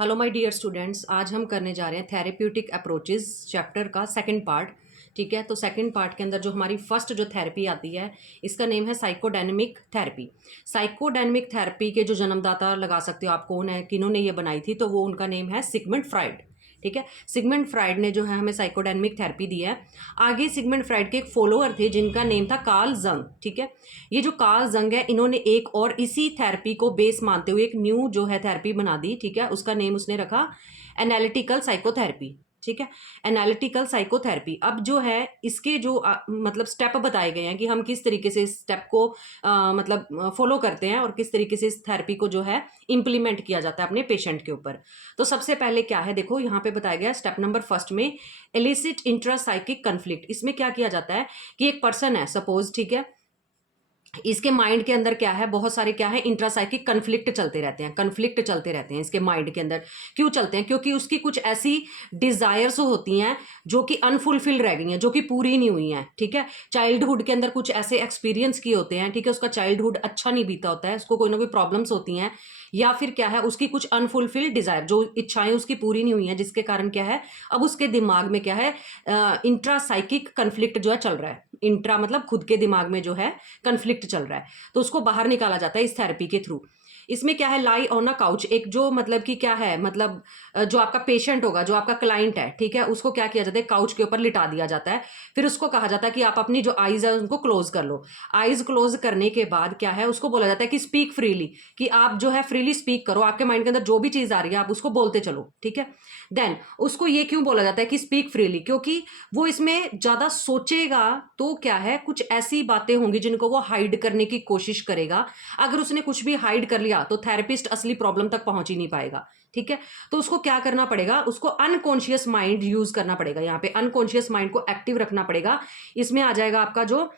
Hello my dear students, आज हम करने जा रहे हैं थेरेप्यूटिक अप्रोचेस चैप्टर का सेकंड पार्ट। ठीक है, तो सेकंड पार्ट के अंदर जो हमारी फर्स्ट जो थेरेपी आती है, इसका नेम है साइकोडायनेमिक थेरेपी। साइकोडायनेमिक थेरेपी के जो जन्मदाता लगा सकते हो आप, कौन है, किन्होंने ये बनाई थी, तो वो उनका नेम है सिगमंड फ्राइड। ठीक है, सिगमंड फ्राइड ने जो है हमें साइकोडायनेमिक थेरेपी दी है। आगे सिगमंड फ्राइड के एक फॉलोअर थे जिनका नेम था कार्ल जंग। ठीक है, ये जो कार्ल जंग है, इन्होंने एक और इसी थेरेपी को बेस मानते हुए एक न्यू जो है थेरेपी बना दी। ठीक है, उसका नेम उसने रखा एनालिटिकल साइकोथेरेपी। ठीक है, एनालिटिकल साइकोथेरेपी। अब जो है इसके जो मतलब स्टेप बताए गए हैं कि हम किस तरीके से इस स्टेप को मतलब फॉलो करते हैं और किस तरीके से इस थेरेपी को जो है इम्प्लीमेंट किया जाता है अपने पेशेंट के ऊपर। तो सबसे पहले क्या है, देखो यहाँ पे बताया गया स्टेप नंबर फर्स्ट में एलिसिट इंट्रासाइकिक कन्फ्लिक्ट। इसमें क्या किया जाता है कि एक पर्सन है सपोज, ठीक है, इसके माइंड के अंदर क्या है, बहुत सारे क्या है इंट्रासाइकिक कन्फ्लिक्ट चलते रहते हैं, कन्फ्लिक्ट चलते रहते हैं इसके माइंड के अंदर। क्यों चलते हैं? क्योंकि उसकी कुछ ऐसी डिजायर्स होती हैं जो कि अनफुलफिल रह गई हैं, जो कि पूरी नहीं हुई हैं। ठीक है, चाइल्डहुड के अंदर कुछ ऐसे एक्सपीरियंस किए होते हैं, ठीक है, उसका चाइल्डहुड अच्छा नहीं बीता होता है, उसको कोई ना कोई प्रॉब्लम्स होती हैं, या फिर क्या है उसकी कुछ अनफुलफिल्ड डिजायर, जो इच्छाएं उसकी पूरी नहीं हुई हैं, जिसके कारण क्या है अब उसके दिमाग में क्या है इंट्रासाइकिक कन्फ्लिक्ट जो है चल रहा है। इंट्रा मतलब खुद के दिमाग में जो है कन्फ्लिक्ट चल रहा है, तो उसको बाहर निकाला जाता है इस थेरेपी के थ्रू। इसमें क्या है, लाई ऑन अ काउच, एक जो मतलब कि क्या है, मतलब जो आपका पेशेंट होगा, जो आपका क्लाइंट है, ठीक है, उसको क्या किया जाता है, काउच के ऊपर लिटा दिया जाता है। फिर उसको कहा जाता है कि आप अपनी जो आईज है उनको क्लोज कर लो। आईज क्लोज करने के बाद क्या है, उसको बोला जाता है कि स्पीक फ्रीली, कि आप जो है फ्रीली स्पीक करो, आपके माइंड के अंदर जो भी चीज आ रही है आप उसको बोलते चलो। ठीक है, देन उसको ये क्यों बोला जाता है कि स्पीक फ्रीली, क्योंकि वो इसमें ज्यादा सोचेगा तो क्या है, कुछ ऐसी बातें होंगी जिनको वो हाइड करने की कोशिश करेगा। अगर उसने कुछ भी हाइड कर लिया तो थेरेपिस्ट असली प्रॉब्लम तक पहुंच ही नहीं पाएगा। ठीक है, तो उसको क्या करना पड़ेगा, उसको अनकॉन्शियस माइंड यूज करना पड़ेगा। यहाँ पे अनकॉन्शियस माइंड को एक्टिव रखना पड़ेगा। इसमें आ जाएगा आपका जो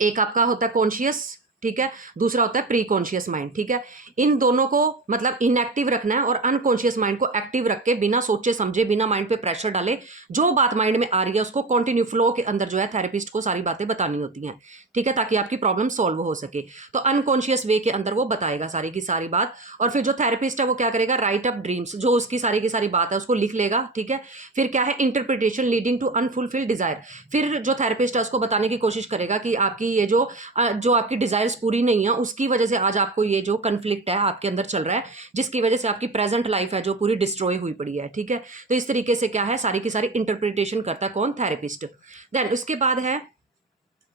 एक आपका होता है कॉन्शियस, ठीक है, दूसरा होता है प्री कॉन्शियस माइंड। ठीक है, इन दोनों को मतलब इनएक्टिव रखना है और अनकॉन्शियस माइंड को एक्टिव रख के बिना सोचे समझे, बिना माइंड पे प्रेशर डाले, जो बात माइंड में आ रही है उसको कंटिन्यू फ्लो के अंदर जो है थेरेपिस्ट को सारी बातें बतानी होती हैं। ठीक है, ताकि आपकी प्रॉब्लम सॉल्व हो सके। तो अनकॉन्शियस वे के अंदर वो बताएगा सारी की सारी बात, और फिर जो थेरेपिस्ट है वो क्या करेगा, राइट अप ड्रीम्स, जो उसकी सारी की सारी बात है उसको लिख लेगा। ठीक है, फिर क्या है, interpretation leading to unfulfilled desire. फिर जो थेरेपिस्ट है उसको बताने की कोशिश करेगा कि आपकी ये जो आपकी डिजायर्स पूरी नहीं है, उसकी वजह से आज आपको ये जो कन्फ्लिक्ट है आपके अंदर चल रहा है, जिसकी वजह से आपकी प्रेजेंट लाइफ है जो पूरी डिस्ट्रॉय हुई पड़ी है। ठीक है, तो इस तरीके से क्या है, सारी की सारी इंटरप्रिटेशन करता है कौन, थेरेपिस्ट। देन उसके बाद है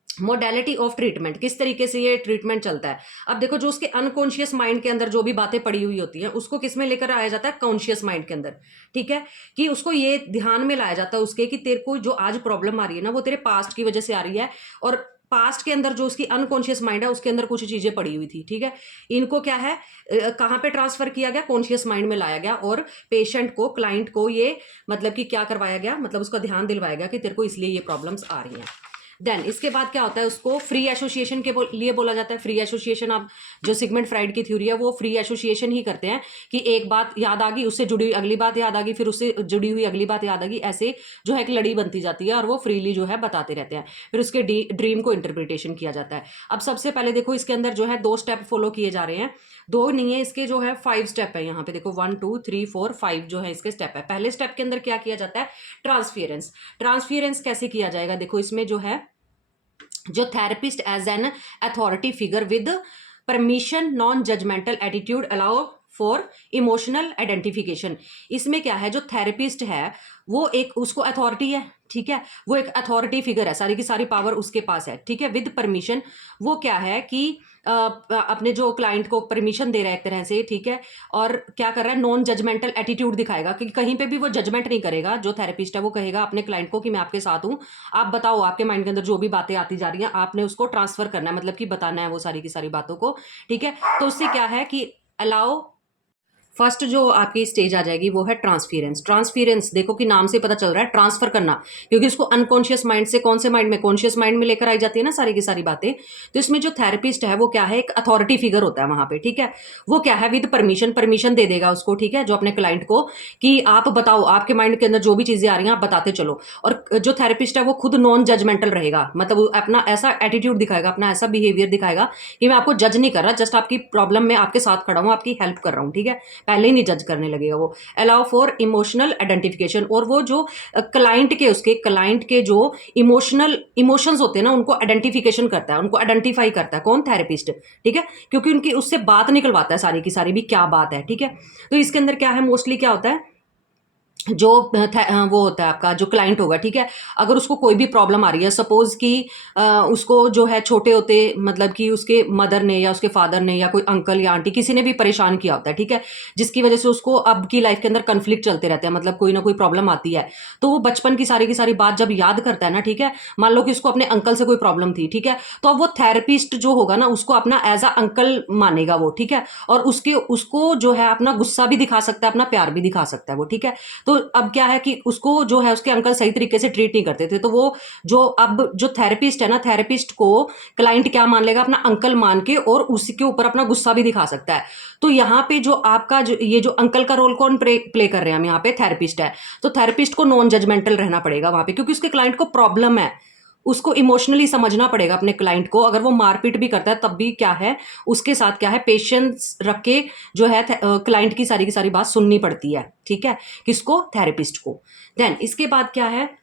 मोडेलिटी ऑफ ट्रीटमेंट, किस तरीके से ये ट्रीटमेंट चलता है। अब देखो, जो उसके अनकॉन्शियस माइंड के अंदर जो भी बातें पड़ी हुई होती हैं उसको किस में लेकर आया जाता है, कॉन्शियस माइंड के अंदर। ठीक है, कि उसको ये ध्यान में लाया जाता है उसके कि तेरे को जो आज प्रॉब्लम आ रही है ना, वो तेरे पास्ट की वजह से आ रही है, और पास्ट के अंदर जो उसकी अनकॉन्शियस माइंड है उसके अंदर कुछ चीजें पड़ी हुई थी। ठीक है, इनको क्या है कहाँ पे ट्रांसफर किया गया, कॉन्शियस माइंड में लाया गया, और पेशेंट को, क्लाइंट को ये मतलब कि क्या करवाया गया, मतलब उसका ध्यान दिलवाया गया कि तेरे को इसलिए ये प्रॉब्लम्स आ रही हैं। देन इसके बाद क्या होता है, उसको फ्री एसोसिएशन के लिए बोला जाता है। फ्री एसोसिएशन, आप जो सिगमंड फ्राइड की थ्योरी है वो फ्री एसोसिएशन ही करते हैं, कि एक बात याद आ गई, उससे जुड़ी हुई अगली बात याद आ गई, फिर उससे जुड़ी हुई अगली बात याद आ गई, ऐसे जो है एक लड़ी बनती जाती है और वो फ्रीली जो है बताते रहते हैं। फिर उसके ड्रीम को इंटरप्रिटेशन किया जाता है। अब सबसे पहले देखो, इसके अंदर जो है 2 स्टेप फॉलो किए जा रहे हैं, 2 नहीं है, इसके जो है 5 स्टेप है। यहाँ पे देखो 1 2 3 4 5 जो है इसके स्टेप है। पहले स्टेप के अंदर क्या किया जाता है, ट्रांसफियरेंस। ट्रांसफियरेंस कैसे किया जाएगा, देखो इसमें जो है, जो therapist as an authority figure with permission non judgmental attitude allow for emotional identification. इसमें क्या है, जो थेरेपिस्ट है वो एक, उसको अथॉरिटी है, ठीक है, वो एक अथॉरिटी फिगर है, सारी की सारी पावर उसके पास है। ठीक है, विद परमिशन, वो क्या है कि अपने जो क्लाइंट को परमिशन दे रहा है एक तरह से। ठीक है, और क्या कर रहा है, नॉन जजमेंटल एटीट्यूड दिखाएगा, कि कहीं पे भी वो जजमेंट नहीं करेगा। जो थेरेपिस्ट है वो कहेगा अपने क्लाइंट को कि मैं आपके साथ हूँ, आप बताओ, आपके माइंड के अंदर जो भी बातें आती जा रही हैं आपने उसको ट्रांसफर करना है, मतलब कि बताना है वो सारी की सारी बातों को। ठीक है, तो उससे क्या है कि अलाउ, फर्स्ट जो आपकी स्टेज आ जाएगी वो है ट्रांसफियरेंस। ट्रांसफियरेंस देखो कि नाम से पता चल रहा है ट्रांसफर करना, क्योंकि इसको अनकॉन्शियस माइंड से कौन से माइंड में, कॉन्शियस माइंड में लेकर आई जाती है ना सारी की सारी बातें। तो इसमें जो थेरेपिस्ट है वो क्या है, एक अथॉरिटी फिगर होता है वहां पे। ठीक है, वो क्या है, विद परमिशन, परमिशन दे देगा उसको, ठीक है, जो अपने क्लाइंट को, कि आप बताओ, आपके माइंड के अंदर जो भी चीजें आ रही हैं आप बताते चलो। और जो थेरेपिस्ट है वो खुद नॉन जजमेंटल रहेगा, मतलब वो अपना ऐसा एटीट्यूड दिखाएगा, अपना ऐसा बिहेवियर दिखाएगा कि मैं आपको जज नहीं कर रहा, जस्ट आपकी प्रॉब्लम में आपके साथ खड़ा हूँ, आपकी हेल्प कर रहा हूँ। ठीक है, पहले ही नहीं जज करने लगेगा वो। अलाउ फॉर इमोशनल आइडेंटिफिकेशन, और वो जो क्लाइंट के जो इमोशंस होते हैं ना, उनको आइडेंटिफिकेशन करता है, उनको आइडेंटिफाई करता है कौन, थेरेपिस्ट, ठीक है, क्योंकि उनकी उससे बात निकलवाता है सारी की सारी भी क्या बात है, ठीक है। तो इसके अंदर क्या है, मोस्टली क्या होता है, जो वो होता है आपका जो क्लाइंट होगा, ठीक है, अगर उसको कोई भी प्रॉब्लम आ रही है, सपोज कि उसको जो है छोटे होते, मतलब कि उसके मदर ने या उसके फादर ने या कोई अंकल या आंटी किसी ने भी परेशान किया होता है, ठीक है, जिसकी वजह से उसको अब की लाइफ के अंदर कन्फ्लिक्ट चलते रहते हैं, मतलब कोई ना कोई प्रॉब्लम आती है, तो वो बचपन की सारी बात जब याद करता है ना, ठीक है, मान लो कि उसको अपने अंकल से कोई प्रॉब्लम थी, ठीक है, तो अब वो थेरेपिस्ट जो होगा ना, उसको अपना एज अ अंकल मानेगा वो, ठीक है, और उसको जो है अपना गुस्सा भी दिखा सकता है, अपना प्यार भी दिखा सकता है वो, ठीक है। तो अब क्या है कि उसको जो है उसके अंकल सही तरीके से ट्रीट नहीं करते थे, तो वो जो अब जो थेरेपिस्ट है ना, थेरेपिस्ट को क्लाइंट क्या मान लेगा, अपना अंकल मान के, और उसी के ऊपर अपना गुस्सा भी दिखा सकता है। तो यहाँ पे जो आपका जो ये जो अंकल का रोल कौन प्ले कर रहे हैं हम यहाँ पे, थेरेपिस्ट है, तो थेरेपिस्ट को नॉन जजमेंटल रहना पड़ेगा वहां पे, क्योंकि उसके क्लाइंट को प्रॉब्लम है, उसको इमोशनली समझना पड़ेगा अपने क्लाइंट को। अगर वो मारपीट भी करता है तब भी क्या है, उसके साथ क्या है, पेशेंस रख के जो है क्लाइंट की सारी बात सुननी पड़ती है, ठीक है, किसको, थेरेपिस्ट को। देन इसके बाद क्या है,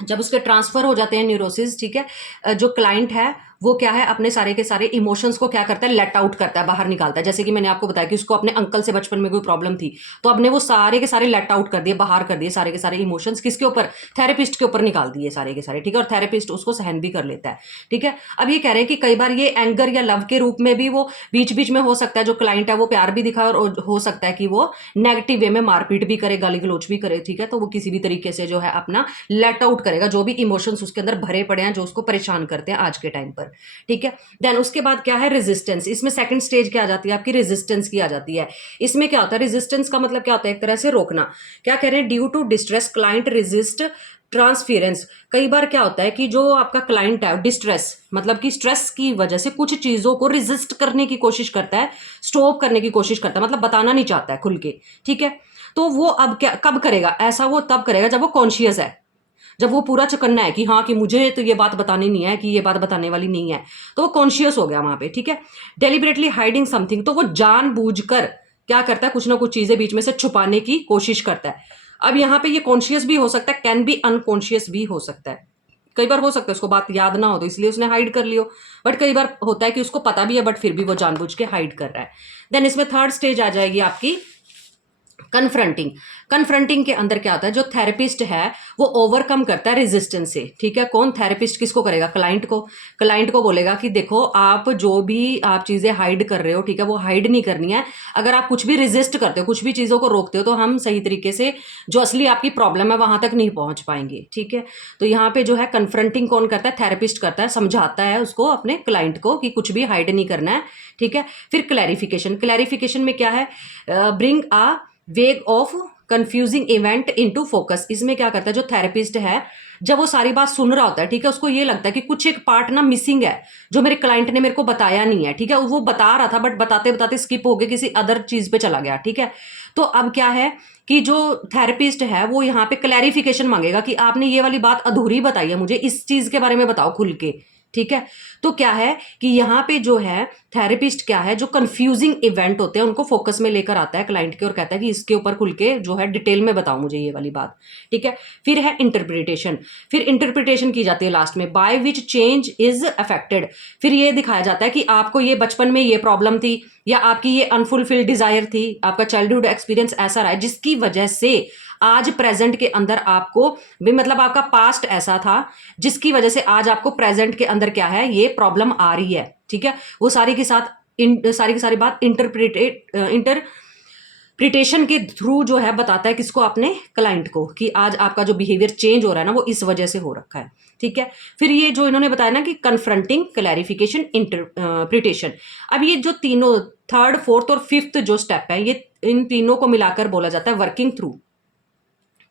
जब उसके ट्रांसफर हो जाते हैं न्यूरोसिस, ठीक है, जो क्लाइंट है वो क्या है, अपने सारे के सारे इमोशंस को क्या करता है, लेट आउट करता है, बाहर निकालता है। जैसे कि मैंने आपको बताया कि उसको अपने अंकल से बचपन में कोई प्रॉब्लम थी, तो अपने वो सारे के सारे लेट आउट कर दिए, बाहर कर दिए सारे के सारे इमोशंस, किसके ऊपर, थेरेपिस्ट के ऊपर निकाल दिए सारे के सारे, ठीक है, और थेरेपिस्ट उसको सहन भी कर लेता है, ठीक है। अब ये कह रहे हैं कि कई बार ये एंगर या लव के रूप में भी वो बीच बीच में हो सकता है, जो क्लाइंट है वो प्यार भी दिखाए, और हो सकता है कि वो नेगेटिव वे में मारपीट भी करे, गाली गलोच भी करे, ठीक है, तो वो किसी भी तरीके से जो है अपना लेट आउट करेगा जो भी इमोशंस उसके अंदर भरे पड़े हैं, जो उसको परेशान करते हैं आज के टाइम पर, ठीक है। देन उसके बाद क्या है, रेजिस्टेंस। इसमें सेकंड स्टेज क्या आ जाती है आपकी, रेजिस्टेंस की आ जाती है। इसमें क्या होता है, रेजिस्टेंस का मतलब क्या होता है, एक तरह से रोकना। क्या कह रहे हैं, due to distress client resist transference. कई बार क्या होता है कि जो आपका क्लाइंट है डिस्ट्रेस, मतलब कि स्ट्रेस की वजह से कुछ चीजों को रेजिस्ट करने की कोशिश करता है, स्टॉप करने की कोशिश करता है, मतलब बताना नहीं चाहता है खुल के, ठीक है। तो वो अब क्या कब करेगा ऐसा, वो तब करेगा जब वो कॉन्शियस है, जब वो पूरा चकन्ना है कि हाँ कि मुझे तो ये बात बतानी नहीं है, कि ये बात बताने वाली नहीं है, तो वो कॉन्शियस हो गया वहां पे, ठीक है। डेलिबरेटली हाइडिंग समथिंग, तो वो जानबूझकर क्या करता है, कुछ ना कुछ चीजें बीच में से छुपाने की कोशिश करता है। अब यहाँ पे ये कॉन्शियस भी हो सकता है, कैन बी अनकॉन्शियस भी हो सकता है। कई बार हो सकता है उसको बात याद ना हो तो इसलिए उसने हाइड कर लियो, बट कई बार होता है कि उसको पता भी है बट फिर भी वो जानबूझ के हाइड कर रहा है। देन इसमें थर्ड स्टेज आ जाएगी आपकी कन्फ्रंटिंग। कन्फ्रंटिंग के अंदर क्या होता है, जो थेरेपिस्ट है वो ओवरकम करता है रेजिस्टेंस से, ठीक है। कौन, थेरेपिस्ट किसको करेगा, क्लाइंट को। क्लाइंट को बोलेगा कि देखो आप जो भी आप चीजें हाइड कर रहे हो, ठीक है, वो हाइड नहीं करनी है। अगर आप कुछ भी रेजिस्ट करते हो, कुछ भी चीजों को रोकते हो, तो हम सही तरीके से जो असली आपकी प्रॉब्लम है वहां तक नहीं पहुंच पाएंगे, ठीक है। तो यहाँ पे जो है कन्फ्रंटिंग कौन करता है, थेरेपिस्ट करता है, समझाता है उसको, अपने क्लाइंट को, कि कुछ भी हाइड नहीं करना है, ठीक है। फिर क्लैरिफिकेशन। क्लैरिफिकेशन में क्या है, ब्रिंग अ वेग of confusing event into focus. इसमें क्या करता है जो थेरेपिस्ट है, जब वो सारी बात सुन रहा होता है, ठीक है, उसको ये लगता है कि कुछ एक पार्ट ना मिसिंग है जो मेरे क्लाइंट ने मेरे को बताया नहीं है, ठीक है, वो बता रहा था बट बताते बताते स्किप हो गया, किसी अदर चीज पे चला गया, ठीक है। तो अब क्या है कि जो थेरेपिस्ट है वो यहाँ पे क्लैरिफिकेशन मांगेगा कि आपने ये वाली बात अधूरी बताई है, मुझे इस चीज के बारे में बताओ खुल के, ठीक है। तो क्या है कि यहाँ पे जो है थेरेपिस्ट क्या है, जो कंफ्यूजिंग इवेंट होते हैं उनको फोकस में लेकर आता है क्लाइंट के, और कहता है कि इसके ऊपर खुल के जो है डिटेल में बताओ मुझे ये वाली बात, ठीक है। फिर है इंटरप्रिटेशन। फिर इंटरप्रिटेशन की जाती है लास्ट में, by which change is affected. फिर ये दिखाया जाता है कि आपको ये बचपन में ये प्रॉब्लम थी, या आपकी ये अनफुलफिल्ड डिजायर थी, आपका चाइल्डहुड एक्सपीरियंस ऐसा रहा है जिसकी वजह से आज प्रेजेंट के अंदर आपको भी, मतलब आपका पास्ट ऐसा था जिसकी वजह से आज आपको प्रेजेंट के अंदर क्या है, ये प्रॉब्लम आ रही है, ठीक है। वो सारी के साथ सारी की सारी बात इंटरप्रिटेशन के थ्रू जो है बताता है किसको, अपने क्लाइंट को, कि आज आपका जो बिहेवियर चेंज हो रहा है ना वो इस वजह से हो रखा है, ठीक है। फिर ये जो इन्होंने बताया ना कि कन्फ्रंटिंग, क्लैरिफिकेशन, इंटरप्रिटेशन। अब ये जो तीनों, थर्ड फोर्थ और फिफ्थ जो स्टेप है, ये इन तीनों को मिलाकर बोला जाता है वर्किंग थ्रू,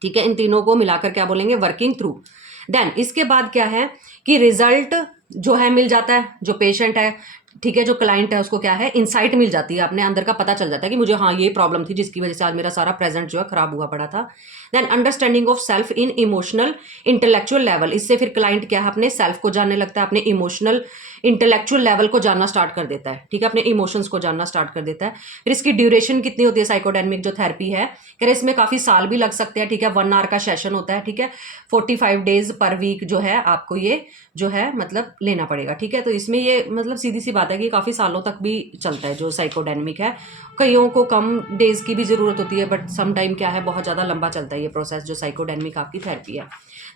ठीक है। इन तीनों को मिलाकर क्या बोलेंगे, वर्किंग थ्रू। देन इसके बाद क्या है कि रिजल्ट जो है मिल जाता है, जो पेशेंट है ठीक है, जो क्लाइंट है उसको क्या है, इंसाइट मिल जाती है, अपने अंदर का पता चल जाता है कि मुझे हाँ ये प्रॉब्लम थी जिसकी वजह से आज मेरा सारा प्रेजेंट जो है खराब हुआ पड़ा था। Then understanding of self in emotional intellectual level, इससे फिर क्लाइंट क्या है, अपने सेल्फ को जानने लगता है, अपने इमोशनल इंटेलेक्चुअल लेवल को जानना स्टार्ट कर देता है। ठीक है, अपने इमोशंस को जानना स्टार्ट कर देता है। फिर इसकी ड्यूरेशन कितनी होती है साइकोडायनेमिक जो थेरेपी है, कह रहे इसमें काफी साल भी लग सकते हैं। ठीक है, 1 आवर का सेशन होता है। ठीक है, 45 डेज पर वीक जो है आपको ये जो है मतलब लेना पड़ेगा। ठीक है, तो इसमें ये मतलब सीधी सी बात है कि काफ़ी सालों तक भी चलता है जो साइकोडायनेमिक है। कईयों को कम डेज की भी ज़रूरत होती है, बट सम टाइम क्या है बहुत ज़्यादा लंबा चलता है ये प्रोसेस जो साइकोडायनेमिक आपकी थेरेपी है।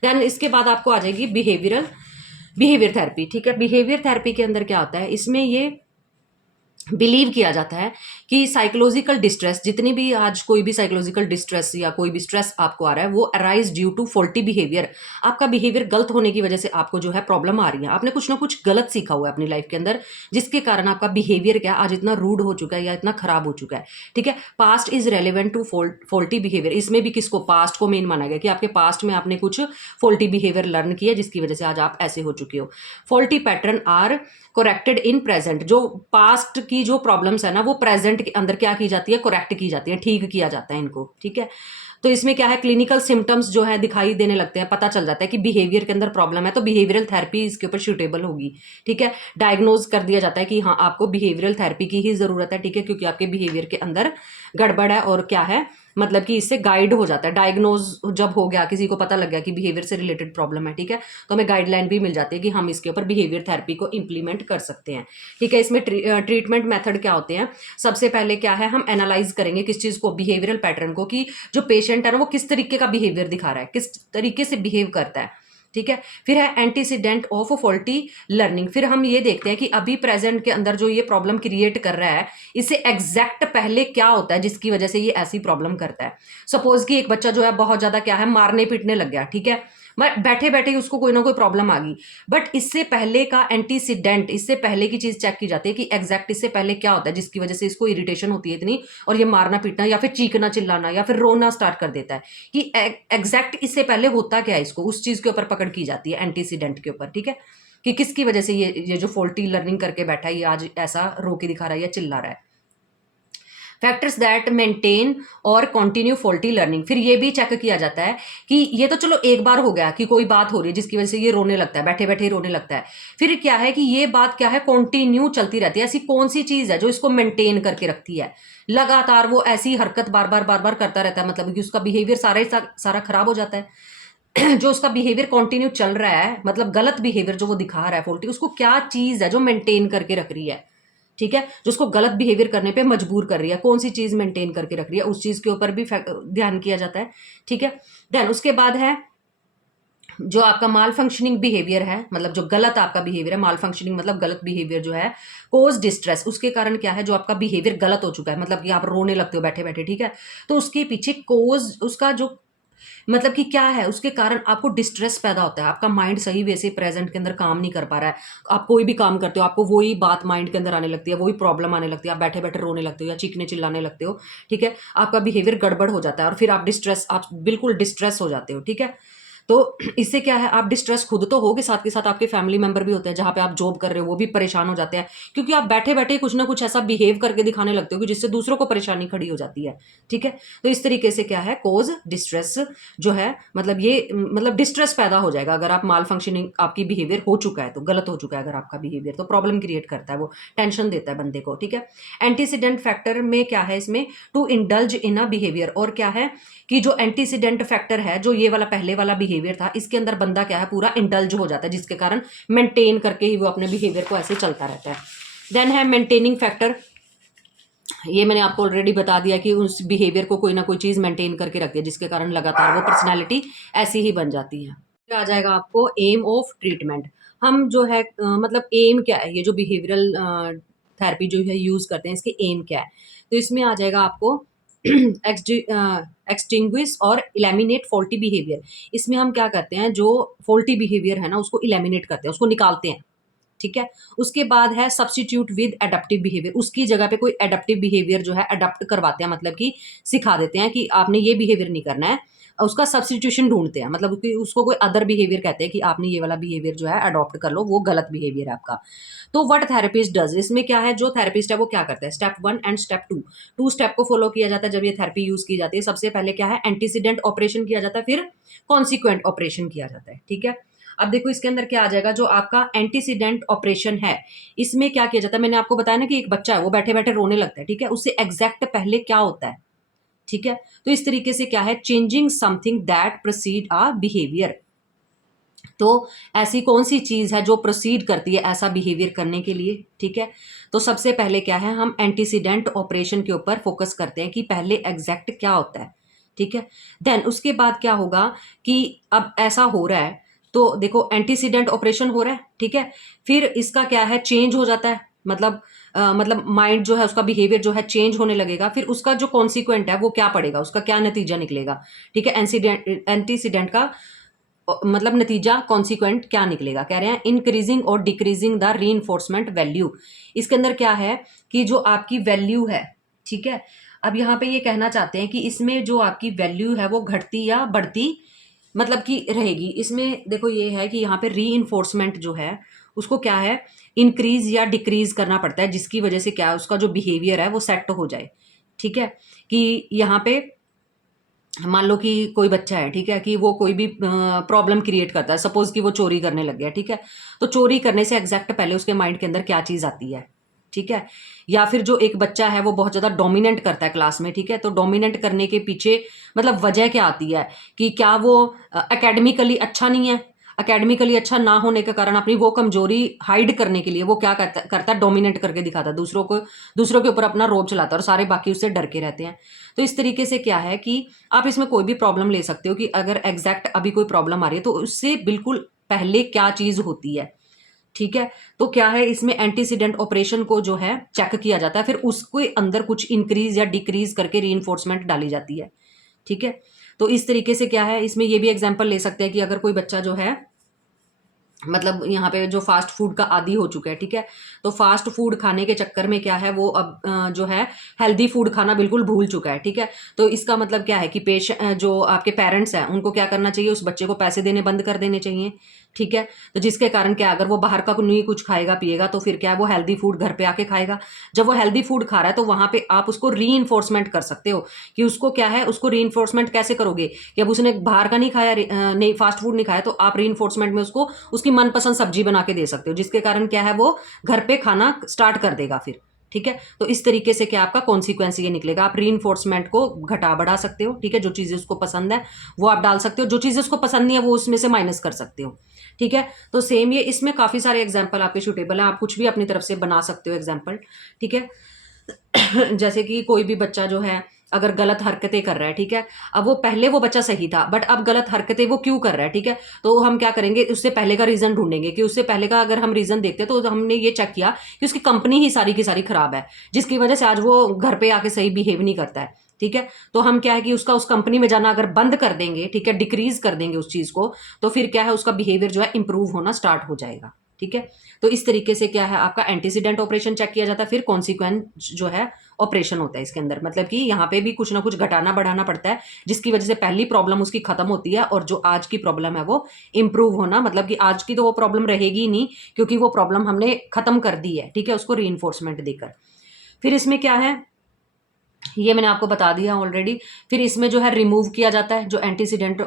देन इसके बाद आपको आ जाएगी बिहेवियर थेरेपी। ठीक है, बिहेवियर थेरेपी के अंदर क्या होता है, इसमें ये बिलीव किया जाता है कि साइकोलॉजिकल डिस्ट्रेस, जितनी भी आज कोई भी साइकोलॉजिकल डिस्ट्रेस या कोई भी स्ट्रेस आपको आ रहा है, वो arise due to faulty behaviour. आपका बिहेवियर गलत होने की वजह से आपको जो है प्रॉब्लम आ रही है। आपने कुछ ना कुछ गलत सीखा हुआ है अपनी लाइफ के अंदर, जिसके कारण आपका बिहेवियर क्या आज इतना रूड हो चुका है या इतना खराब हो चुका है। ठीक है, past is relevant to faulty behaviour, इसमें भी किसको, पास्ट को मेन माना गया कि आपके पास्ट में आपने कुछ फॉल्टी बिहेवियर लर्न किया जिसकी वजह से आज आप ऐसे हो चुके हो। Faulty pattern are corrected in present, जो पास्ट की जो प्रॉब्लम्स है ना वो प्रेजेंट के अंदर क्या की जाती है, करेक्ट की जाती है, ठीक किया जाता है इनको। ठीक है, तो इसमें क्या है, क्लिनिकल सिम्टम्स जो है दिखाई देने लगते हैं, पता चल जाता है कि बिहेवियर के अंदर प्रॉब्लम है, तो बिहेवियरल थेरेपी इसके ऊपर सूटेबल होगी। ठीक है, डायग्नोज कर दिया जाता है कि हाँ आपको बिहेवियरल थेरेपी की ही जरूरत है। ठीक है, क्योंकि आपके बिहेवियर के अंदर गड़बड़ है और क्या है मतलब कि इससे गाइड हो जाता है। डायग्नोज जब हो गया, किसी को पता लग गया कि बिहेवियर से रिलेटेड प्रॉब्लम है, ठीक है, तो हमें गाइडलाइन भी मिल जाती है कि हम इसके ऊपर बिहेवियर थेरेपी को इंप्लीमेंट कर सकते हैं। ठीक है, इसमें ट्रीटमेंट मेथड क्या होते हैं, सबसे पहले क्या है, हम एनालाइज करेंगे किस चीज़ को, बिहेवियरल पैटर्न को, कि जो पेशेंट है ना वो किस तरीके का बिहेवियर दिखा रहा है, किस तरीके से बिहेव करता है। ठीक है, फिर है एंटीसीडेंट ऑफ फॉल्टी लर्निंग, फिर हम ये देखते हैं कि अभी प्रेजेंट के अंदर जो ये प्रॉब्लम क्रिएट कर रहा है, इससे एग्जैक्ट पहले क्या होता है जिसकी वजह से ये ऐसी प्रॉब्लम करता है। सपोज कि एक बच्चा जो है बहुत ज्यादा क्या है, मारने पीटने लग गया। ठीक है, बैठे बैठे ही उसको कोई ना कोई प्रॉब्लम आ गई, बट इससे पहले का एंटीसीडेंट, इससे पहले की चीज चेक की जाती है कि एग्जैक्ट इससे पहले क्या होता है जिसकी वजह से इसको इरिटेशन होती है इतनी, और ये मारना पीटना या फिर चीखना चिल्लाना या फिर रोना स्टार्ट कर देता है, कि एग्जैक्ट इससे पहले होता क्या है, इसको उस चीज के ऊपर पकड़ की जाती है एंटीसीडेंट के ऊपर। ठीक है, कि किसकी वजह से ये जो फॉल्टी लर्निंग करके बैठा है, ये आज ऐसा रो के दिखा रहा है या चिल्ला रहा है। फैक्टर्स दैट मेंटेन और कंटिन्यू फॉल्टी लर्निंग, फिर ये भी चेक किया जाता है कि ये तो चलो एक बार हो गया कि कोई बात हो रही है जिसकी वजह से ये रोने लगता है, बैठे बैठे ही रोने लगता है, फिर क्या है कि ये बात क्या है, कंटिन्यू चलती रहती है। ऐसी कौन सी चीज है जो इसको मेंटेन करके रखती है, लगातार वो ऐसी हरकत बार बार करता रहता है, मतलब कि उसका बिहेवियर सारा खराब हो जाता है। जो उसका बिहेवियर कंटिन्यू चल रहा है, मतलब गलत बिहेवियर जो वो दिखा रहा है फॉल्टी, उसको क्या चीज है जो मेंटेन करके रख रही है। ठीक है, जो उसको गलत बिहेवियर करने पे मजबूर कर रही है, कौन सी चीज मेंटेन करके रख रही है, उस चीज के ऊपर भी ध्यान किया जाता है। ठीक है, देन उसके बाद है जो आपका माल फंक्शनिंग बिहेवियर है, मतलब जो गलत आपका बिहेवियर है, माल फंक्शनिंग मतलब गलत बिहेवियर जो है, कोज डिस्ट्रेस, उसके कारण क्या है, जो आपका बिहेवियर गलत हो चुका है, मतलब कि आप रोने लगते हो बैठे बैठे। ठीक है, तो उसके पीछे कोज उसका जो मतलब कि क्या है, उसके कारण आपको डिस्ट्रेस पैदा होता है, आपका माइंड सही वैसे प्रेजेंट के अंदर काम नहीं कर पा रहा है। आप कोई भी काम करते हो, आपको वही बात माइंड के अंदर आने लगती है, वही प्रॉब्लम आने लगती है, आप बैठे बैठे रोने लगते हो या चीखने चिल्लाने लगते हो। ठीक है, आपका बिहेवियर गड़बड़ हो जाता है और फिर आप बिल्कुल डिस्ट्रेस हो जाते हो। ठीक है, तो इससे क्या है, आप डिस्ट्रेस खुद तो होगे, साथ के साथ आपके फैमिली मेंबर भी होते हैं, जहाँ पे आप जॉब कर रहे हो वो भी परेशान हो जाते हैं, क्योंकि आप बैठे बैठे कुछ ना कुछ ऐसा बिहेव करके दिखाने लगते हो कि जिससे दूसरों को परेशानी खड़ी हो जाती है। ठीक है, तो इस तरीके से क्या है, कोज डिस्ट्रेस जो है, मतलब ये मतलब डिस्ट्रेस पैदा हो जाएगा अगर आप माल फंक्शनिंग आपकी बिहेवियर हो चुका है, तो गलत हो चुका है अगर आपका बिहेवियर, तो प्रॉब्लम क्रिएट करता है, वो टेंशन देता है बंदे को। ठीक है, एंटीसीडेंट फैक्टर में क्या है, इसमें to indulge in a behaviour, और क्या है कि जो एंटीसीडेंट फैक्टर है, जो ये वाला पहले वाला बिहेवियर था, इसके अंदर बंदा क्या है पूरा इंडल्ज हो जाता है, जिसके कारण मेंटेन करके ही वो अपने बिहेवियर को ऐसे चलता रहता है। देन है मेंटेनिंग फैक्टर, ये मैंने आपको ऑलरेडी बता दिया कि उस बिहेवियर को कोई ना कोई चीज मेंटेन करके रखती है, जिसके कारण लगातार वो पर्सनैलिटी ऐसी ही बन जाती है। फिर आ जाएगा आपको एम ऑफ ट्रीटमेंट, हम जो है मतलब एम क्या है, ये जो बिहेवियरल थेरेपी जो है यूज करते हैं, इसके एम क्या है, तो इसमें आ जाएगा आपको एक्सटिंग्विश और इलेमिनेट फॉल्टी बिहेवियर। इसमें हम क्या करते हैं, जो फॉल्टी बिहेवियर है ना उसको इलेमिनेट करते हैं, उसको निकालते हैं। ठीक है। उसके बाद है सब्स्टिट्यूट विद एडप्टिव बिहेवियर, उसकी जगह पे कोई एडप्टिव बिहेवियर जो है अडॉप्ट करवाते हैं, मतलब कि सिखा देते हैं कि आपने ये बिहेवियर नहीं करना है, उसका सब्स्टिट्यूशन ढूंढते हैं, मतलब कि उसको कोई अदर बिहेवियर कहते हैं कि आपने ये वाला बिहेवियर जो है अडॉप्ट कर लो, वो गलत बिहेवियर है आपका। तो व्हाट थेरेपिस्ट डज, इसमें क्या है, जो थेरेपिस्ट है वो क्या करता है, स्टेप 1 एंड स्टेप 2, 2 स्टेप को फॉलो किया जाता है जब ये थेरेपी यूज की जाती है। सबसे पहले क्या है, एंटीसीडेंट ऑपरेशन किया जाता है, फिर कॉन्सिक्वेंट ऑपरेशन किया जाता है, ठीक है। अब देखो इसके अंदर क्या आ जाएगा, जो आपका एंटीसीडेंट ऑपरेशन है, इसमें क्या किया जाता है, मैंने आपको बताया ना कि एक बच्चा है वो बैठे बैठे रोने लगता है, ठीक है, उससे एग्जैक्ट पहले क्या होता है, ठीक है। तो इस तरीके से क्या है, changing something that proceed a behaviour, तो ऐसी कौन सी चीज है जो प्रोसीड करती है ऐसा बिहेवियर करने के लिए, ठीक है। तो सबसे पहले क्या है, हम एंटीसीडेंट ऑपरेशन के ऊपर फोकस करते हैं कि पहले एग्जैक्ट क्या होता है, ठीक है। देन उसके बाद क्या होगा कि अब ऐसा हो रहा है, तो देखो एंटीसीडेंट ऑपरेशन हो रहा है, ठीक है, फिर इसका क्या है, चेंज हो जाता है, मतलब मतलब माइंड जो है उसका बिहेवियर जो है चेंज होने लगेगा, फिर उसका जो कॉन्सिक्वेंट है वो क्या पड़ेगा, उसका क्या नतीजा निकलेगा, ठीक है। एंटीसीडेंट का मतलब नतीजा कॉन्सिक्वेंट क्या निकलेगा, कह रहे हैं इंक्रीजिंग और डिक्रीजिंग द री वैल्यू। इसके अंदर क्या है कि जो आपकी वैल्यू है, ठीक है, अब यहाँ पे ये कहना चाहते हैं कि इसमें जो आपकी वैल्यू है वो घटती या बढ़ती मतलब कि रहेगी। इसमें देखो ये है कि यहाँ पे री जो है उसको क्या है, इंक्रीज या डिक्रीज करना पड़ता है, जिसकी वजह से क्या है, उसका जो बिहेवियर है वो सेट हो जाए, ठीक है। कि यहाँ पे मान लो कि कोई बच्चा है, ठीक है, कि वो कोई भी प्रॉब्लम क्रिएट करता है, सपोज कि वो चोरी करने लग गया, ठीक है, तो चोरी करने से एग्जैक्ट पहले उसके माइंड के अंदर क्या चीज आती है, ठीक है। या फिर जो एक बच्चा है वो बहुत ज्यादा डोमिनेंट करता है क्लास में, ठीक है, तो डोमिनेंट करने के पीछे मतलब वजह क्या आती है, कि क्या वो एकेडमिकली अच्छा नहीं है, एकेडमिकली अच्छा ना होने के कारण अपनी वो कमजोरी हाइड करने के लिए वो क्या करता है, डोमिनेट करके दिखाता है दूसरों के ऊपर अपना रोब चलाता है और सारे बाकी उससे डर के रहते हैं। तो इस तरीके से क्या है कि आप इसमें कोई भी प्रॉब्लम ले सकते हो कि अगर एग्जैक्ट अभी कोई प्रॉब्लम आ रही है तो उससे बिल्कुल पहले क्या चीज होती है, ठीक है। तो क्या है, इसमें एंटीसीडेंट ऑपरेशन को जो है चेक किया जाता है, फिर उसके अंदर कुछ इंक्रीज या डिक्रीज करके री डाली जाती है, ठीक है। तो इस तरीके से क्या है, इसमें ये भी एग्जाम्पल ले सकते हैं कि अगर कोई बच्चा जो है मतलब यहाँ पे जो फास्ट फूड का आदी हो चुका है, ठीक है, तो फास्ट फूड खाने के चक्कर में क्या है वो अब जो है हेल्दी फूड खाना बिल्कुल भूल चुका है, ठीक है। तो इसका मतलब क्या है कि जो आपके पेरेंट्स हैं उनको क्या करना चाहिए, उस बच्चे को पैसे देने बंद कर देने चाहिए, ठीक है। तो जिसके कारण क्या, अगर वो बाहर का नहीं कुछ खाएगा पिएगा तो फिर क्या है, वो हेल्दी फूड घर पे आके खाएगा। जब वो हेल्दी फूड खा रहा है तो वहां पे आप उसको री कर सकते हो कि उसको क्या है, उसको री कैसे करोगे कि अब उसने बाहर का नहीं खाया, नहीं फास्ट फूड नहीं खाया, तो आप री में उसको उसकी मनपसंद सब्जी बना के दे सकते हो, जिसके कारण क्या है वो घर पे खाना स्टार्ट कर देगा फिर, ठीक है। तो इस तरीके से क्या आपका कॉन्सिक्वेंस ये निकलेगा, आप री को घटा बढ़ा सकते हो, ठीक है, जो चीजें उसको पसंद है वो आप डाल सकते हो, जो चीजें उसको पसंद नहीं है वो उसमें से माइनस कर सकते हो, ठीक है। तो सेम ये इसमें काफी सारे एग्जाम्पल आपके सूटेबल हैं, आप कुछ भी अपनी तरफ से बना सकते हो एग्जाम्पल, ठीक है। जैसे कि कोई भी बच्चा जो है अगर गलत हरकतें कर रहा है, ठीक है, अब वो पहले वो बच्चा सही था बट अब गलत हरकतें वो क्यों कर रहा है, ठीक है, तो हम क्या करेंगे, उससे पहले का रीजन ढूंढेंगे कि उससे पहले का अगर हम रीजन देखते हैं तो हमने ये चेक किया कि उसकी कंपनी ही सारी की सारी खराब है, जिसकी वजह से आज वो घर पे आके सही बिहेव नहीं करता है, ठीक है। तो हम क्या है कि उसका उस कंपनी में जाना अगर बंद कर देंगे, ठीक है, डिक्रीज कर देंगे उस चीज को, तो फिर क्या है उसका बिहेवियर जो है इंप्रूव होना स्टार्ट हो जाएगा, ठीक है। तो इस तरीके से क्या है आपका एंटीसीडेंट ऑपरेशन चेक किया जाता है, फिर कॉन्सिक्वेंट जो है ऑपरेशन होता है इसके अंदर, मतलब कि यहाँ पे भी कुछ ना कुछ घटाना बढ़ाना पड़ता है, जिसकी वजह से पहली प्रॉब्लम उसकी खत्म होती है और जो आज की प्रॉब्लम है वो इंप्रूव होना, मतलब कि आज की तो वो प्रॉब्लम रहेगी ही नहीं क्योंकि वो प्रॉब्लम हमने खत्म कर दी है, ठीक है, उसको री देकर। फिर इसमें क्या है, ये मैंने आपको बता दिया ऑलरेडी। फिर इसमें जो है रिमूव किया जाता है, जो एंटीसीडेंट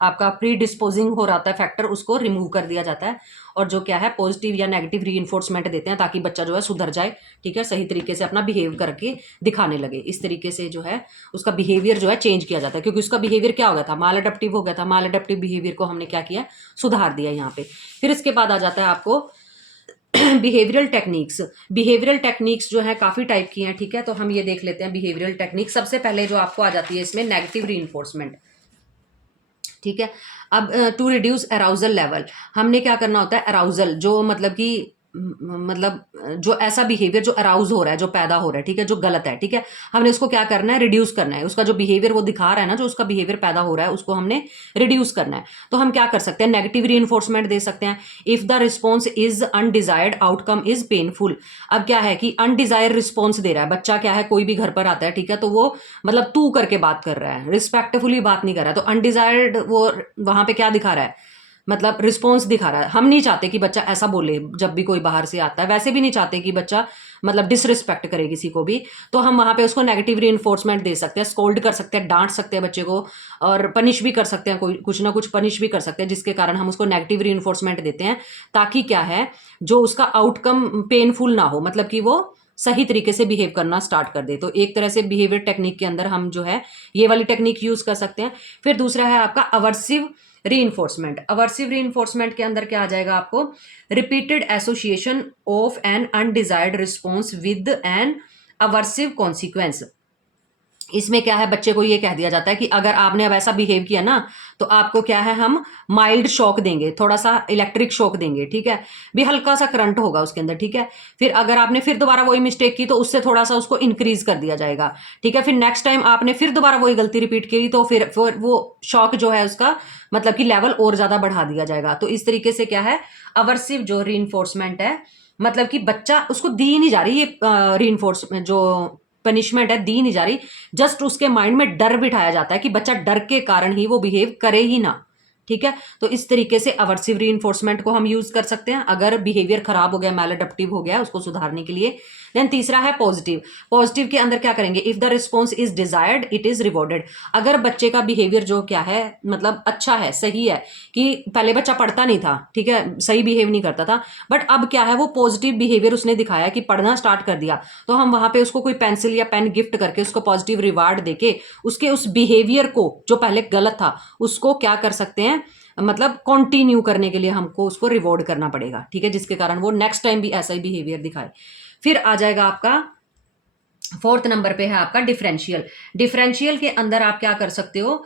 आपका प्री डिस्पोजिंग हो रहा है फैक्टर, उसको रिमूव कर दिया जाता है, और जो क्या है पॉजिटिव या नेगेटिव री देते हैं ताकि बच्चा जो है सुधर जाए, ठीक है, सही तरीके से अपना बिहेव करके दिखाने लगे। इस तरीके से जो है उसका बिहेवियर जो है चेंज किया जाता है, क्योंकि उसका बिहेवियर क्या हो गया था, माल अडेप्टिव हो गया था, माल अडेप्टिव बिहेवियर को हमने क्या किया, सुधार दिया यहाँ पे। फिर इसके बाद आ जाता है आपको बिहेवियरल टेक्निक्स जो है काफ़ी टाइप की हैं, ठीक है, तो हम ये देख लेते हैं बिहेवियरल टेक्निक। सबसे पहले जो आपको आ जाती है इसमें नेगेटिव रीइंफोर्समेंट, ठीक है। अब टू रिड्यूस अराउजल लेवल, हमने क्या करना होता है, अराउजल जो मतलब कि मतलब जो ऐसा बिहेवियर जो अराउज हो रहा है, जो पैदा हो रहा है, ठीक है, जो गलत है, ठीक है, हमने उसको क्या करना है, रिड्यूस करना है। उसका जो बिहेवियर वो दिखा रहा है ना, जो उसका बिहेवियर पैदा हो रहा है, उसको हमने रिड्यूस करना है। तो हम क्या कर सकते हैं, नेगेटिव रीइंफोर्समेंट दे सकते हैं। If the response is undesired outcome is painful. अब क्या है कि अनडिजायर्ड रिस्पॉन्स दे रहा है बच्चा, क्या है, कोई भी घर पर आता है, ठीक है, तो वो मतलब तू करके बात कर रहा है, रिस्पेक्टफुली बात नहीं कर रहा है, तो अनडिजायर्ड वो वहां पे क्या दिखा रहा है, मतलब रिस्पॉन्स दिखा रहा है। हम नहीं चाहते कि बच्चा ऐसा बोले जब भी कोई बाहर से आता है, वैसे भी नहीं चाहते कि बच्चा मतलब डिसरिस्पेक्ट करे किसी को भी। तो हम वहां पे उसको नेगेटिव रीइंफोर्समेंट दे सकते हैं, स्कोल्ड कर सकते हैं, डांट सकते हैं बच्चे को, और पनिश भी कर सकते हैं, कोई कुछ ना कुछ पनिश भी कर सकते हैं, जिसके कारण हम उसको नेगेटिव रीइंफोर्समेंट देते हैं, ताकि क्या है, जो उसका आउटकम पेनफुल ना हो, मतलब कि वो सही तरीके से बिहेव करना स्टार्ट कर दे। तो एक तरह से बिहेवियर टेक्निक के अंदर हम जो है ये वाली टेक्निक यूज कर सकते हैं। फिर दूसरा है आपका अवर्सिव रीइंफोर्समेंट। अवर्सिव रीइंफोर्समेंट के अंदर क्या आ जाएगा आपको, repeated association of an undesired response with an aversive consequence. इसमें क्या है, बच्चे को ये कह दिया जाता है कि अगर आपने अब ऐसा बिहेव किया ना, तो आपको क्या है, हम माइल्ड शॉक देंगे, थोड़ा सा इलेक्ट्रिक शॉक देंगे, ठीक है, भी हल्का सा करंट होगा उसके अंदर, ठीक है। फिर अगर आपने फिर दोबारा वही मिस्टेक की तो उससे थोड़ा सा उसको इंक्रीज कर दिया जाएगा, ठीक है। फिर नेक्स्ट टाइम आपने फिर दोबारा वही गलती रिपीट की तो फिर वो शॉक जो है उसका मतलब कि लेवल और ज्यादा बढ़ा दिया जाएगा। तो इस तरीके से क्या है, अवर्सिव जो रीइंफोर्समेंट है, मतलब कि बच्चा उसको दी नहीं जा रही ये रीइंफोर्समेंट, जो पनिशमेंट है दी नहीं जा रही, जस्ट उसके माइंड में डर बिठाया जाता है कि बच्चा डर के कारण ही वो बिहेव करे ही ना, ठीक है। तो इस तरीके से अवर्सिव रीइंफोर्समेंट को हम यूज कर सकते हैं अगर बिहेवियर खराब हो गया, मैलअडप्टिव हो गया, उसको सुधारने के लिए। देन तीसरा है पॉजिटिव। पॉजिटिव के अंदर क्या करेंगे, if the response is desired it is rewarded. अगर बच्चे का बिहेवियर जो क्या है, मतलब अच्छा है, सही है, कि पहले बच्चा पढ़ता नहीं था, ठीक है, सही बिहेव नहीं करता था, बट अब क्या है, वो पॉजिटिव बिहेवियर उसने दिखाया कि पढ़ना स्टार्ट कर दिया, तो हम वहां पे उसको कोई पेंसिल या पेन गिफ्ट करके उसको पॉजिटिव रिवार्ड देके उसके उस बिहेवियर को जो पहले गलत था उसको क्या कर सकते हैं, मतलब कंटिन्यू करने के लिए हमको उसको रिवॉर्ड करना पड़ेगा, ठीक है, जिसके कारण वो नेक्स्ट टाइम भी ऐसा ही बिहेवियर दिखाए। फिर आ जाएगा आपका फोर्थ नंबर पे है आपका डिफरेंशियल। डिफरेंशियल के अंदर आप क्या कर सकते हो,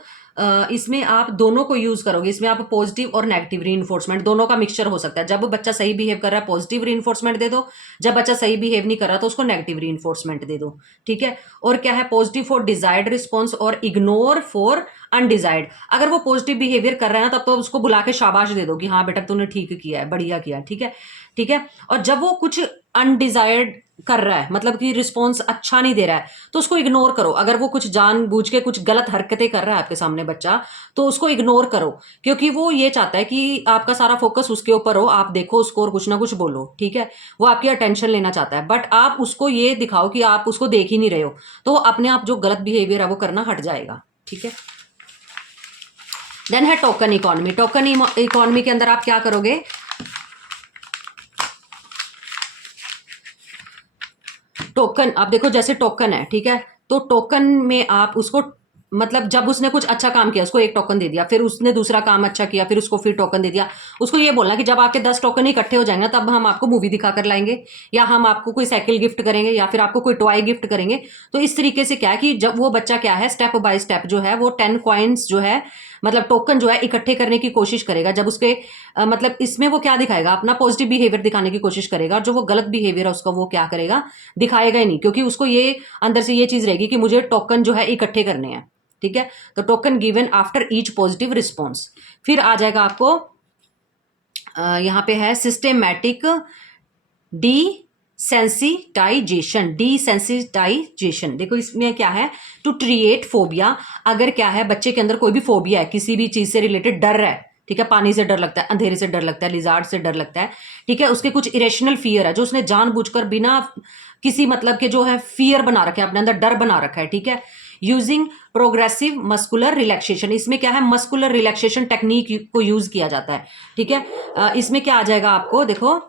इसमें आप दोनों को यूज करोगे, इसमें आप पॉजिटिव और नेगेटिव रीइंफोर्समेंट दोनों का मिक्सचर हो सकता है। जब बच्चा सही बिहेव कर रहा है पॉजिटिव रीइंफोर्समेंट दे दो, जब बच्चा सही बिहेव नहीं कर रहा तो उसको नेगेटिव रीइंफोर्समेंट दे दो, ठीक है। और क्या है, पॉजिटिव फॉर डिजायर्ड रिस्पॉन्स और इग्नोर फॉर अनडिजायर्ड। अगर वो पॉजिटिव बिहेवियर कर रहा है ना, तब तो उसको बुला के शाबाश दे दो कि हाँ बेटा तूने ठीक किया है, बढ़िया किया, ठीक है, ठीक है। और जब वो कुछ अनडिजायर्ड कर रहा है, मतलब कि रिस्पॉन्स अच्छा नहीं दे रहा है, तो उसको इग्नोर करो। अगर वो कुछ जानबूझ के कुछ गलत हरकतें कर रहा है आपके सामने बच्चा, तो उसको इग्नोर करो, क्योंकि वो ये चाहता है कि आपका सारा फोकस उसके ऊपर हो, आप देखो उसको और कुछ ना कुछ बोलो, ठीक है। वो आपकी अटेंशन लेना चाहता है, बट आप उसको ये दिखाओ कि आप उसको देख ही नहीं रहे हो, तो वो अपने आप जो गलत बिहेवियर है वो करना हट जाएगा, ठीक है। देन है टोकन इकोनॉमी। टोकन इकोनॉमी के अंदर आप क्या करोगे, टोकन, आप देखो जैसे टोकन है, ठीक है, तो टोकन में आप उसको मतलब जब उसने कुछ अच्छा काम किया उसको एक टोकन दे दिया, फिर उसने दूसरा काम अच्छा किया फिर उसको फिर टोकन दे दिया। उसको ये बोलना कि जब आपके 10 टोकन इकट्ठे हो जाएंगे तब हम आपको मूवी दिखा कर लाएंगे, या हम आपको कोई साइकिल गिफ्ट करेंगे, या फिर आपको कोई टॉय गिफ्ट करेंगे। तो इस तरीके से क्या है कि जब वो बच्चा क्या है, स्टेप बाय स्टेप जो है वो 10 कॉइन्स जो है, मतलब टोकन जो है इकट्ठे करने की कोशिश करेगा। जब उसके मतलब इसमें वो क्या दिखाएगा, अपना पॉजिटिव बिहेवियर दिखाने की कोशिश करेगा, और जो वो गलत बिहेवियर है उसका वो क्या करेगा, दिखाएगा ही नहीं, क्योंकि उसको ये अंदर से ये चीज रहेगी कि मुझे टोकन जो है इकट्ठे करने हैं, ठीक है। तो token given after each positive response. फिर आ जाएगा आपको यहां पे है सिस्टेमैटिक डिसेंसिटाइजेशन। डिसेंसिटाइजेशन देखो इसमें क्या है, टू क्रिएट फोबिया। अगर क्या है बच्चे के अंदर कोई भी फोबिया है, किसी भी चीज से रिलेटेड डर है, ठीक है, पानी से डर लगता है, अंधेरे से डर लगता है, लिजार्ड से डर लगता है, ठीक है, उसके कुछ इरेशनल फियर है जो उसने जानबूझकर बिना किसी मतलब के जो है फियर बना रखा है, अपने अंदर डर बना रखा है, ठीक है। Using progressive muscular relaxation. इसमें क्या है, मस्कुलर रिलैक्सेशन टेक्निक को यूज किया जाता है, ठीक है। इसमें क्या आ जाएगा आपको, देखो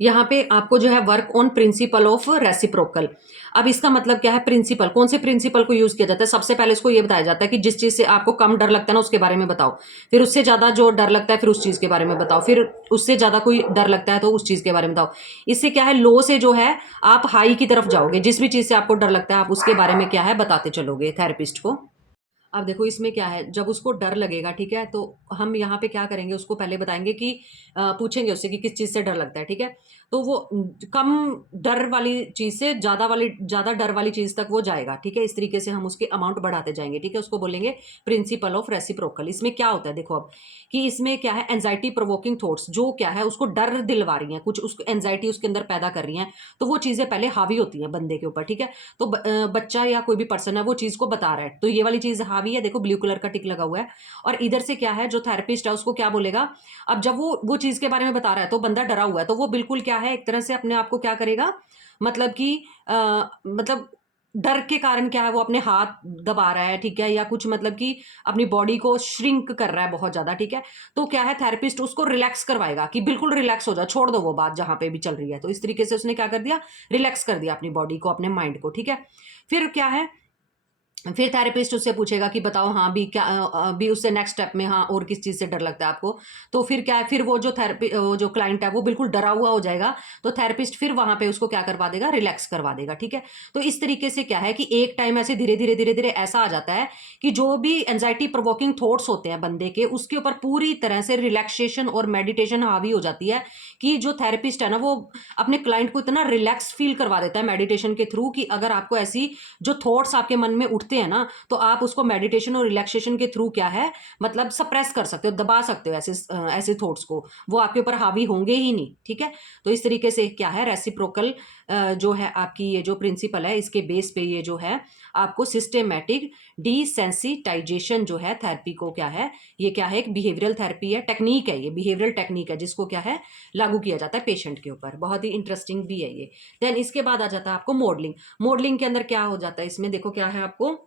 यहाँ पे आपको जो है work on principle of reciprocal. अब इसका मतलब क्या है, प्रिंसिपल, कौन से प्रिंसिपल को यूज किया जाता है। सबसे पहले इसको ये बताया जाता है कि जिस चीज से आपको कम डर लगता है ना उसके बारे में बताओ, फिर उससे ज्यादा जो डर लगता है फिर उस चीज के बारे में बताओ, फिर उससे ज्यादा कोई डर लगता है तो उस चीज के बारे में बताओ। इससे क्या है, लो से जो है आप हाई की तरफ जाओगे, जिस भी चीज से आपको डर लगता है आप उसके बारे में क्या है बताते चलोगे थेरेपिस्ट को। अब देखो इसमें क्या है, जब उसको डर लगेगा, ठीक है, तो हम यहाँ पे क्या करेंगे, उसको पहले बताएंगे कि पूछेंगे उससे कि किस चीज़ से डर लगता है, ठीक है। तो वो कम डर वाली चीज़ से ज़्यादा डर वाली चीज़ तक वो जाएगा, ठीक है। इस तरीके से हम उसके अमाउंट बढ़ाते जाएंगे, ठीक है। उसको बोलेंगे प्रिंसिपल ऑफ रेसिप्रोकल। इसमें क्या होता है देखो अब, कि इसमें क्या है, एंजाइटी प्रोवोकिंग थॉट्स, जो क्या है उसको डर दिलवा रही हैं, कुछ उसको एंजाइटी उसके अंदर पैदा कर रही हैं, तो वो चीज़ें पहले हावी होती हैं बंदे के ऊपर, ठीक है। तो बच्चा या कोई भी पर्सन है वो चीज़ को बता रहा है, तो ये वाली चीज़ हावी है, देखो ब्लू कलर का टिक लगा हुआ है। और इधर से क्या है, जो थेरेपिस्ट है उसको क्या बोलेगा, अब जब वो चीज़ के बारे में बता रहा है तो बंदा डरा हुआ है, तो वो बिल्कुल क्या है, एक तरह से अपने आप को क्या करेगा, मतलब कि मतलब डर के कारण क्या है, वो अपने हाथ दबा रहा है, ठीक है, या कुछ मतलब कि अपनी बॉडी को श्रिंक कर रहा है बहुत ज़्यादा, ठीक है। तो क्या है, थेरेपिस्ट उसको रिलैक्स करवाएगा कि बिल्कुल रिलैक्स हो जा, छोड़ दो वो बात जहाँ पे भी चल रही है। तो इस तरीके से उसने क्या कर दिया, रिलैक्स कर दिया अपनी बॉडी को, अपने माइंड को, ठीक है। फिर क्या है, फिर थेरेपिस्ट उससे पूछेगा कि बताओ हाँ भी क्या, भी उससे नेक्स्ट स्टेप में हाँ और किस चीज़ से डर लगता है आपको। तो फिर क्या है, फिर वो जो क्लाइंट है वो बिल्कुल डरा हुआ हो जाएगा, तो थेरेपिस्ट फिर वहाँ पे उसको क्या करवा देगा, रिलैक्स करवा देगा, ठीक है। तो इस तरीके से क्या है कि एक टाइम ऐसे धीरे धीरे धीरे धीरे ऐसा आ जाता है कि जो भी एंजाइटी प्रोवोकिंग थॉट्स होते हैं बंदे के, उसके ऊपर पूरी तरह से रिलैक्सेशन और मेडिटेशन हावी हो जाती है, कि जो थेरेपिस्ट है ना वो अपने क्लाइंट को इतना रिलैक्स फील करवा देता है मेडिटेशन के थ्रू, कि अगर आपको ऐसी जो थॉट्स आपके मन में उठते हैं ना, तो आप उसको मेडिटेशन और रिलैक्सेशन के थ्रू क्या है, मतलब सप्रेस कर सकते हो, दबा सकते हो ऐसे थॉट्स को, वो आपके ऊपर हावी होंगे ही नहीं, ठीक है। तो इस तरीके से क्या है, रेसिप्रोकल जो है आपकी ये जो प्रिंसिपल है, इसके बेस पे ये जो है आपको सिस्टेमेटिक डिसेंसिटाइजेशन जो है थेरेपी को क्या है, ये क्या है, एक बिहेवियरल थेरेपी है, टेक्निक है, ये बिहेवियरल टेक्निक है जिसको क्या है लागू किया जाता है पेशेंट के ऊपर। बहुत ही इंटरेस्टिंग भी है ये। देन इसके बाद आ जाता है आपको मॉडलिंग। मॉडलिंग के अंदर क्या हो जाता है, इसमें देखो क्या है आपको,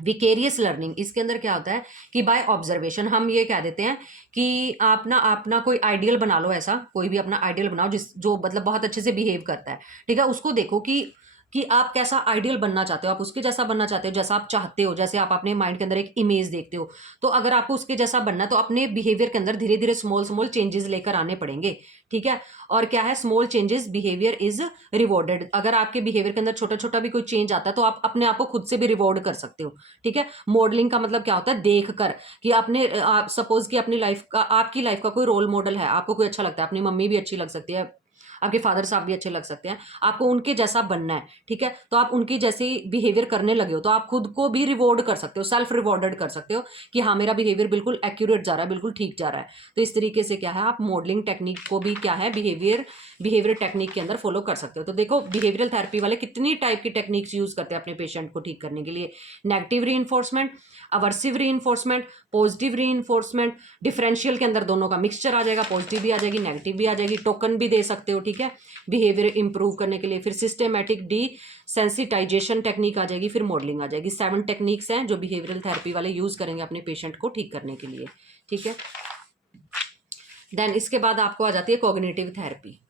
विकेरियस लर्निंग। इसके अंदर क्या होता है कि बाय ऑब्जर्वेशन हम ये कह देते हैं कि आप ना अपना कोई आइडियल बना लो, ऐसा कोई भी अपना आइडियल बनाओ जिस जो मतलब बहुत अच्छे से बिहेव करता है, ठीक है। उसको देखो कि आप कैसा आइडियल बनना चाहते हो, आप उसके जैसा बनना चाहते हो जैसा आप चाहते हो, जैसे आप अपने माइंड के अंदर एक इमेज देखते हो। तो अगर आपको उसके जैसा बनना है तो अपने बिहेवियर के अंदर धीरे धीरे स्मॉल स्मॉल चेंजेस लेकर आने पड़ेंगे, ठीक है। और क्या है, small changes behaviour is rewarded. अगर आपके बिहेवियर के अंदर छोटा छोटा भी कोई चेंज आता है तो आप अपने आप को खुद से भी रिवॉर्ड कर सकते हो, ठीक है। मॉडलिंग का मतलब क्या होता है, देख कर, कि आपने आप सपोज कि अपनी लाइफ का, आपकी लाइफ का कोई रोल मॉडल है, आपको कोई अच्छा लगता है, अपनी मम्मी भी अच्छी लग सकती है, आपके फादर साहब भी अच्छे लग सकते हैं, आपको उनके जैसा बनना है, ठीक है। तो आप उनकी जैसी बिहेवियर करने लगे हो तो आप खुद को भी रिवॉर्ड कर सकते हो, सेल्फ रिवॉर्डेड कर सकते हो कि हाँ मेरा बिहेवियर बिल्कुल एक्यूरेट जा रहा है, बिल्कुल ठीक जा रहा है। तो इस तरीके से क्या है, आप मॉडलिंग टेक्निक को भी क्या है, बिहेवियर टेक्निक के अंदर फॉलो कर सकते हो। तो देखो बिहेवियरल थेरेपी वाले कितनी टाइप की टेक्निक्स यूज करते हैं अपने पेशेंट को ठीक करने के लिए। नेगेटिव री इन्फोर्समेंट, अवर्सिव री इन्फोर्समेंट, पॉजिटिव री इन्फोर्समेंट, डिफरेंशियल के अंदर दोनों का मिक्सचर आ जाएगा, पॉजिटिव भी आ जाएगी नेगेटिव भी आ जाएगी, टोकन भी दे सकते हो, ठीक है, बिहेवियर इंप्रूव करने के लिए। फिर सिस्टेमेटिक डी सेंसिटाइजेशन टेक्निक आ जाएगी, फिर मॉडलिंग आ जाएगी। 7 टेक्निक्स हैं जो बिहेवियरल थेरेपी वाले यूज करेंगे अपने पेशेंट को ठीक करने के लिए, ठीक है। देन इसके बाद आपको आ जाती है कॉग्निटिव थेरेपी।